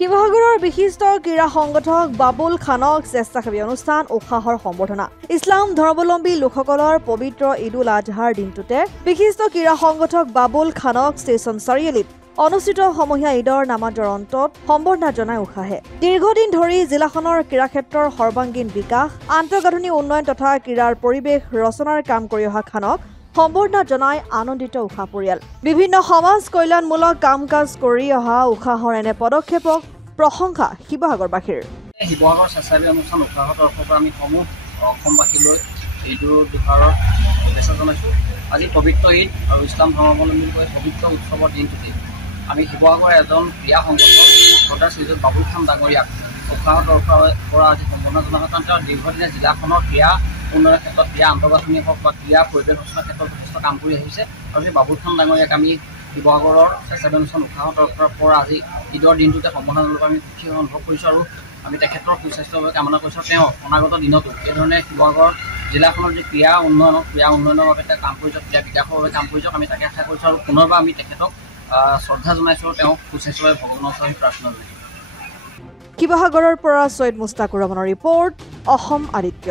শিৱসাগৰৰ বিশিষ্ট ক্ৰীড়া সংগঠক বাবুল খানক স্বেচ্ছাসেৱী অনুষ্ঠান উৎসাহৰ সম্বৰ্ধনা। ইছলাম ধৰ্মাৱলম্বী লোকসকলৰ পবিত্ৰ ঈদুল আজহাৰ দিনটোতে বিশিষ্ট ক্ৰীড়া সংগঠক বাবুল খানক ষ্টেচন চাৰিআলিত অনুষ্ঠিত সমূহীয়া ঈদৰ নামাজৰ অন্তত সম্বৰ্ধনা জনাই উৎসাহে। দীৰ্ঘদিন ধৰি জিলাখনৰ ক্ৰীড়া ক্ষেত্ৰৰ সৰ্বাংগীন বিকাশ, আন্তঃগাঁথনি উন্নয়ন তথা ক্ৰীড়াৰ পৰিৱেশ ৰচনাৰ কাম কৰি অহা খানক সম্বৰ্ধনা জনাই আনন্দিত উষা পৰিয়াল। বিভিন্ন সমাজ কল্যাণমূলক কাম কাজ কৰি অহা উষাহৰ এনে পদক্ষেপক প্ৰশংসা শিৱসাগৰবাসীৰ। শিৱসাগৰ স্বেচ্ছাসেৱী অনুষ্ঠান উৎসাহৰ তৰফৰ পৰা আমি সমূহ অসমবাসীলৈ এইটো দুখাৰৰ শুভেচ্ছা জনাইছোঁ। আজি পবিত্ৰ ঈদ আৰু ইছলাম ধৰ্মাৱলম্বীকৈ পবিত্ৰ উৎসৱৰ দিনটোতে আমি শিৱসাগৰৰ এজন ক্ৰীড়া সংগঠক শ্ৰদ্ধাৰ শ্ৰীযুত বাবুল খান ডাঙৰীয়াক উৎসাহৰ তৰফৰ পৰা আজি সম্বৰ্ধনা জনোৱা হয়। কাৰণ তেওঁৰ দীৰ্ঘদিনীয়া জিলাখনৰ ক্ৰীড়া উন্নয়নৰ ক্ষেত্ৰত ক্ৰীড়া আন্তঃগাঁথনি হওক বা ক্ৰীড়া পৰিৱেশ ৰচনাৰ ক্ষেত্ৰত যথেষ্ট কাম কৰি আহিছে। আৰু সেই বাবুল খান ডাঙৰীয়াক আমি শিৱসাগৰৰ স্বেচ্ছাসেৱী অনুষ্ঠান উৎসাহৰ তৰফৰ পৰা আজি ঈদৰ দিনটোতে সম্বৰ্ধনা জনোৱা আমি সুখী অনুভৱ কৰিছোঁ আৰু আমি তেখেতৰ সুস্বাস্থ্যৰ বাবে কামনা কৰিছোঁ। তেওঁ অনাগত দিনতো এইধৰণে শিৱসাগৰ জিলাখনৰ যি ক্ৰীড়া উন্নয়নৰ বাবে তেওঁ কাম কৰি যাওক, ক্ৰীড়া বিকাশৰ বাবে কাম কৰি যাওক, আমি তাকে আশা কৰিছোঁ আৰু পুনৰবাৰ আমি তেখেতক শ্ৰদ্ধা জনাইছোঁ আৰু তেওঁক সুস্বাস্থ্যৰ বাবে ভগৱানৰ ওচৰত প্ৰাৰ্থনা জনাইছোঁ। শিৱসাগৰৰ পৰা ছৈয়দ মুস্তাকুৰ ৰহমানৰ ৰিপৰ্ট, অসম আদিত্য।